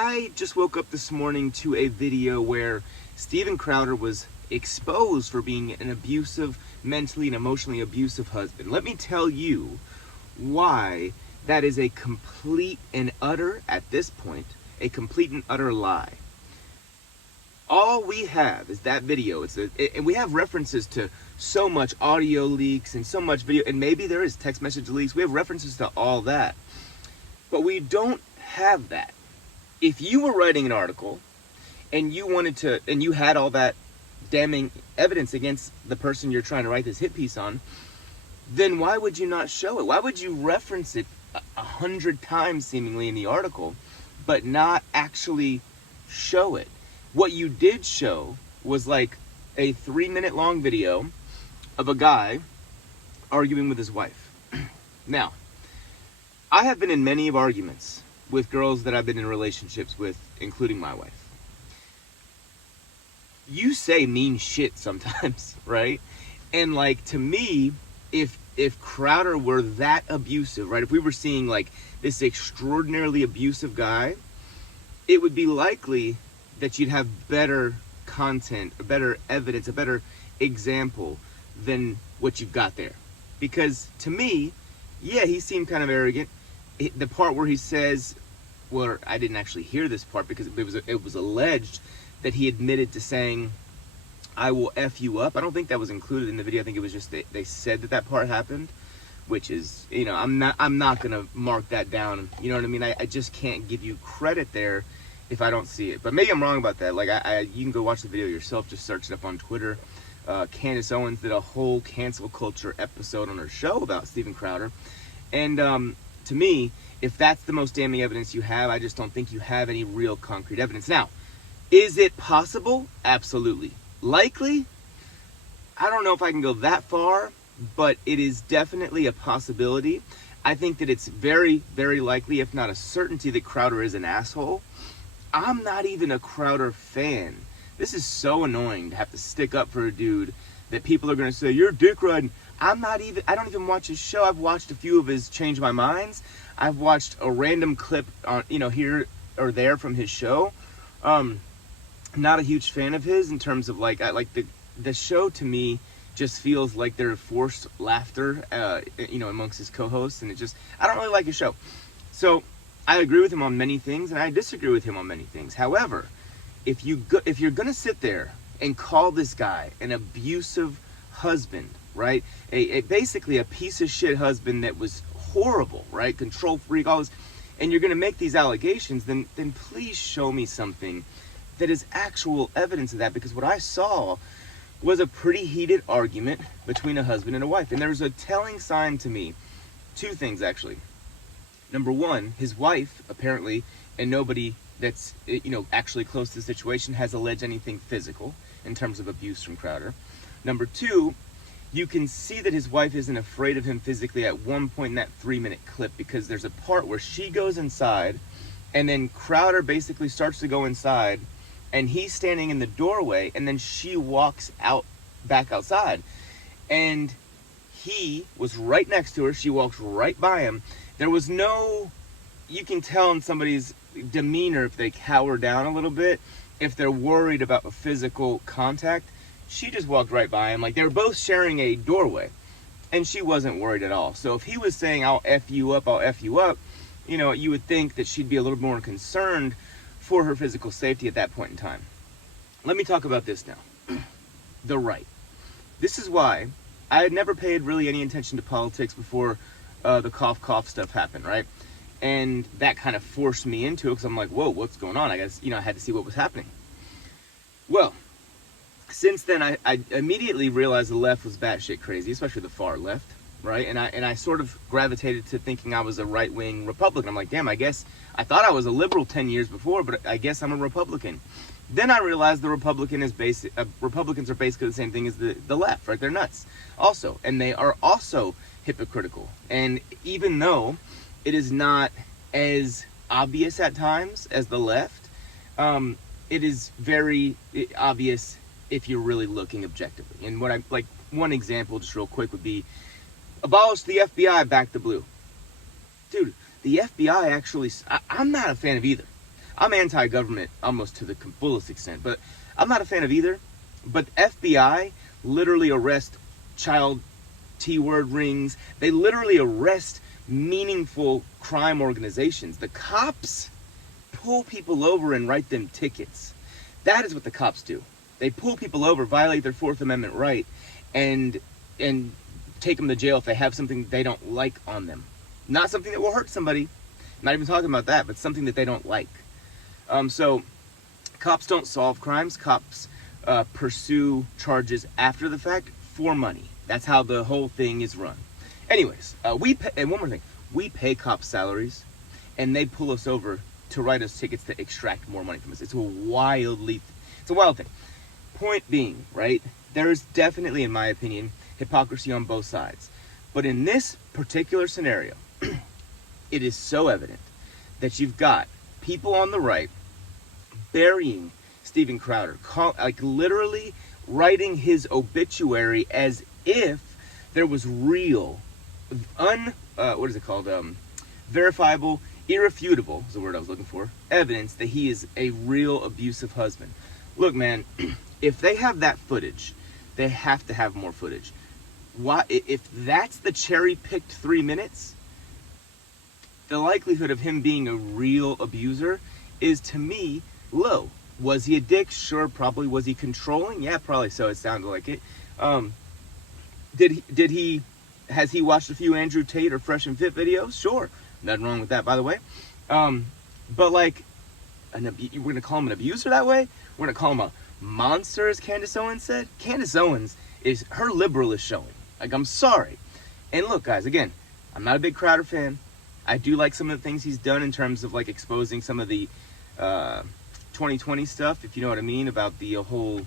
I just woke up this morning to a video where Steven Crowder was exposed for being an abusive, mentally and emotionally abusive husband. Let me tell you why that is a complete and utter, at this point, a complete and utter lie. All we have is that video. And we have references to so much audio leaks and so much video, and maybe there is text message leaks. We have references to all that. But we don't have that. If you were writing an article and you had all that damning evidence against the person you're trying to write this hit piece on, then why would you not show it? Why would you reference it 100 times seemingly in the article, but not actually show it? What you did show was like a 3-minute long video of a guy arguing with his wife. Now, I have been in many of arguments with girls that I've been in relationships with, including my wife. You say mean shit sometimes, right? And like, to me, if Crowder were that abusive, right? If we were seeing like this extraordinarily abusive guy, it would be likely that you'd have better content, a better evidence, a better example than what you've got there. Because to me, yeah, he seemed kind of arrogant. The part where he says, well, I didn't actually hear this part because it was alleged that he admitted to saying, "I will F you up." I don't think that was included in the video. I think it was just they said that part happened, which is, I'm not gonna mark that down. You know what I mean? I just can't give you credit there if I don't see it. But maybe I'm wrong about that. Like, you can go watch the video yourself. Just search it up on Twitter. Candace Owens did a whole cancel culture episode on her show about Steven Crowder, and to me, if that's the most damning evidence you have, I just don't think you have any real concrete evidence. Now, is it possible? Absolutely. Likely? I don't know if I can go that far, but it is definitely a possibility. I think that it's very, very likely, if not a certainty, that Crowder is an asshole. I'm not even a Crowder fan. This is so annoying to have to stick up for a dude that people are going to say, "You're dick riding." I don't even watch his show. I've watched a few of his Change My Minds. I've watched a random clip on, here or there from his show. Not a huge fan of his in terms of like the show to me just feels like they're forced laughter, amongst his co-hosts, and I don't really like his show. So I agree with him on many things, and I disagree with him on many things. However, if you're gonna sit there and call this guy an abusive husband, right? Basically a piece of shit husband that was horrible, right? Control freak, all this, and you're gonna make these allegations, then please show me something that is actual evidence of that, because what I saw was a pretty heated argument between a husband and a wife. And there's a telling sign to me. Two things, actually. Number one, his wife, apparently, and nobody that's, actually close to the situation has alleged anything physical in terms of abuse from Crowder. Number two, you can see that his wife isn't afraid of him physically at one point in that 3-minute clip, because there's a part where she goes inside and then Crowder basically starts to go inside and he's standing in the doorway, and then she walks back outside, and he was right next to her. She walks right by him. There was you can tell in somebody's demeanor if they cower down a little bit, if they're worried about a physical contact. She just walked right by him. Like, they were both sharing a doorway, and she wasn't worried at all. So if he was saying, "I'll F you up, I'll F you up," you would think that she'd be a little more concerned for her physical safety at that point in time. Let me talk about this now. The right. This is why I had never paid really any attention to politics before the cough stuff happened, right? And that kind of forced me into it, because I'm like, whoa, what's going on? I guess, I had to see what was happening. Well, since then, I immediately realized the left was batshit crazy, especially the far left, right? And I sort of gravitated to thinking I was a right-wing Republican. I'm like, damn, I guess I thought I was a liberal 10 years before, but I guess I'm a Republican. Then I realized Republicans are basically the same thing as the left, right? They're nuts also, and they are also hypocritical. And even though it is not as obvious at times as the left, it is very obvious if you're really looking objectively. And one example, just real quick, would be abolish the FBI, back the blue. Dude, the FBI actually, I'm not a fan of either. I'm anti-government almost to the fullest extent, but I'm not a fan of either. But FBI literally arrest child T-word rings. They literally arrest meaningful crime organizations. The cops pull people over and write them tickets. That is what the cops do. They pull people over, violate their Fourth Amendment right, and take them to jail if they have something they don't like on them. Not something that will hurt somebody. Not even talking about that, but something that they don't like. So cops don't solve crimes. Cops pursue charges after the fact for money. That's how the whole thing is run. Anyways, we pay, and one more thing, we pay cops salaries, and they pull us over to write us tickets to extract more money from us. It's a wild thing. Point being, right, there is definitely, in my opinion, hypocrisy on both sides. But in this particular scenario, it is so evident that you've got people on the right burying Steven Crowder, like literally writing his obituary as if there was real, verifiable, irrefutable is the word I was looking for, evidence that he is a real abusive husband. Look, man, if they have that footage, they have to have more footage. Why? If that's the cherry-picked 3 minutes, the likelihood of him being a real abuser is, to me, low. Was he a dick? Sure, probably. Was he controlling? Yeah, probably so. It sounded like it. Has he watched a few Andrew Tate or Fresh and Fit videos? Sure. Nothing wrong with that, by the way. But like, we're going to call him an abuser that way? We're going to call him a monster, as Candace Owens said? Candace Owens, her liberal is showing. Like, I'm sorry. And look, guys, again, I'm not a big Crowder fan. I do like some of the things he's done in terms of like exposing some of the 2020 stuff, if you know what I mean, about the whole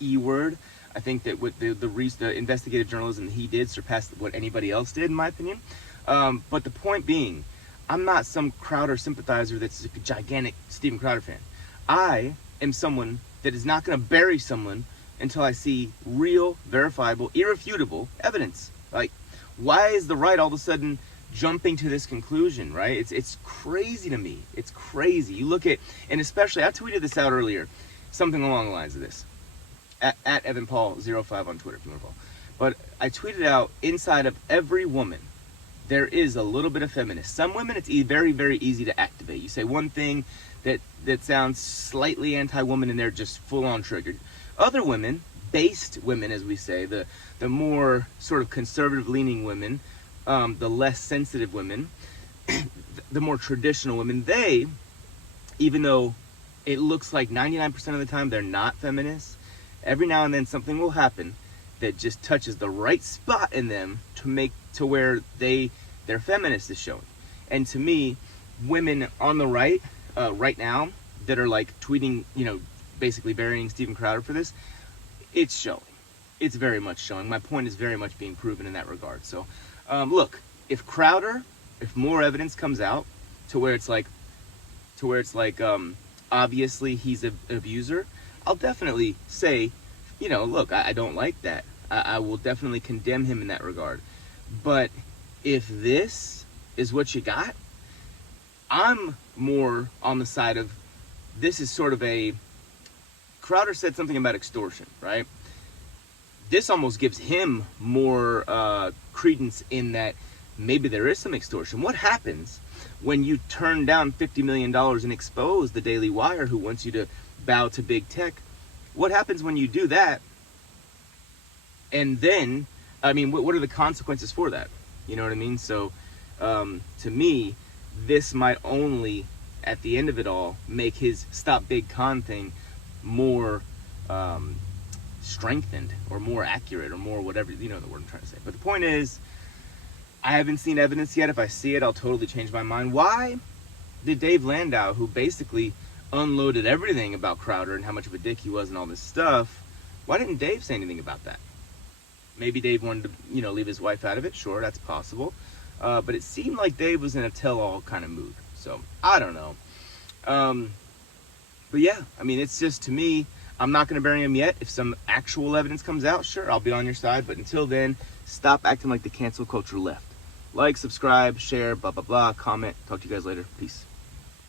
E-word. I think that with the investigative journalism he did surpassed what anybody else did, in my opinion. But the point being, I'm not some Crowder sympathizer that's a gigantic Steven Crowder fan. I am someone that is not going to bury someone until I see real, verifiable, irrefutable evidence. Like, why is the right all of a sudden jumping to this conclusion, right? It's crazy to me. It's crazy. You look at, and especially, I tweeted this out earlier, something along the lines of this. At EvanPaul05 on Twitter, if you want to follow. But I tweeted out, inside of every woman, there is a little bit of feminist. Some women, it's very, very easy to activate. You say one thing that sounds slightly anti-woman, and they're just full-on triggered. Other women, based women, as we say, the more sort of conservative-leaning women, the less sensitive women, the more traditional women, they, even though it looks like 99% of the time they're not feminists, every now and then something will happen that just touches the right spot in them to where their feminist is showing. And to me, women on the right, right now, that are like tweeting, basically burying Steven Crowder for this, it's showing. It's very much showing. My point is very much being proven in that regard. So, look, if more evidence comes out to where it's like, obviously he's an abuser, I'll definitely say, look, I don't like that. I will definitely condemn him in that regard. But if this is what you got, I'm more on the side of, this is sort of Crowder said something about extortion, right? This almost gives him more credence in that maybe there is some extortion. What happens when you turn down $50 million and expose the Daily Wire, who wants you to bow to big tech? What happens when you do that? And then, what are the consequences for that? You know what I mean? So, to me, this might only, at the end of it all, make his Stop Big Con thing more strengthened or more accurate or more whatever, the word I'm trying to say. But the point is, I haven't seen evidence yet. If I see it, I'll totally change my mind. Why did Dave Landau, who basically unloaded everything about Crowder and how much of a dick he was and all this stuff, why didn't Dave say anything about that? Maybe Dave wanted to, leave his wife out of it. Sure, that's possible. But it seemed like Dave was in a tell-all kind of mood. So, I don't know. But yeah, it's just, to me, I'm not going to bury him yet. If some actual evidence comes out, sure, I'll be on your side. But until then, stop acting like the cancel culture left. Like, subscribe, share, blah, blah, blah, comment. Talk to you guys later. Peace.